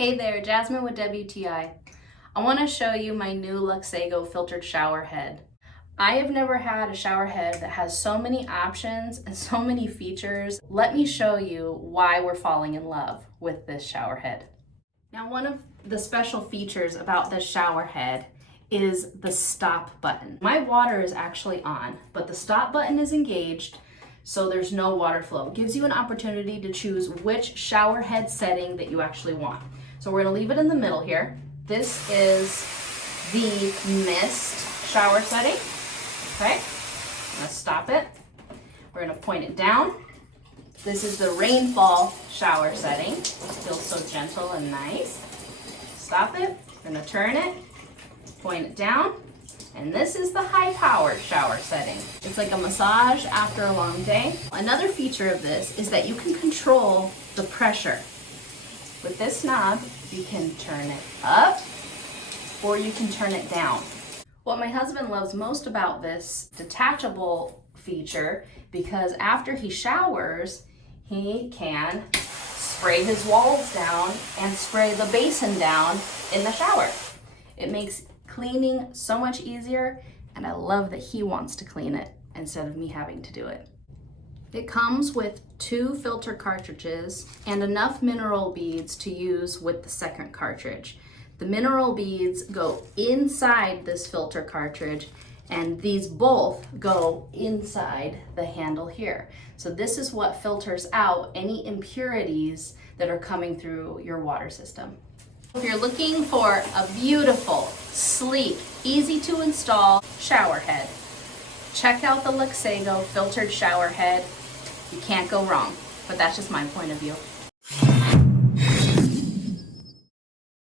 Hey there, Jasmine with WTI. I want to show you my new Luxsego filtered shower head. I have never had a shower head that has so many options and so many features. Let me show you why we're falling in love with this shower head. Now, one of the special features about this shower head is the stop button. My water is actually on, but the stop button is engaged, so there's no water flow. It gives you an opportunity to choose which shower head setting that you actually want. So we're gonna leave it in the middle here. This is the mist shower setting, okay? I'm gonna stop it. We're gonna point it down. This is the rainfall shower setting. It feels so gentle and nice. Stop it, we're gonna turn it, point it down. And this is the high-powered shower setting. It's like a massage after a long day. Another feature of this is that you can control the pressure. With this knob, you can turn it up or you can turn it down. What my husband loves most about this detachable feature, because after he showers, he can spray his walls down and spray the basin down in the shower. It makes cleaning so much easier, and I love that he wants to clean it instead of me having to do it. It comes with 2 filter cartridges and enough mineral beads to use with the second cartridge. The mineral beads go inside this filter cartridge, and these both go inside the handle here. So this is what filters out any impurities that are coming through your water system. If you're looking for a beautiful, sleek, easy to install shower head, check out the Luxsego filtered shower head. You can't go wrong, but that's just my point of view.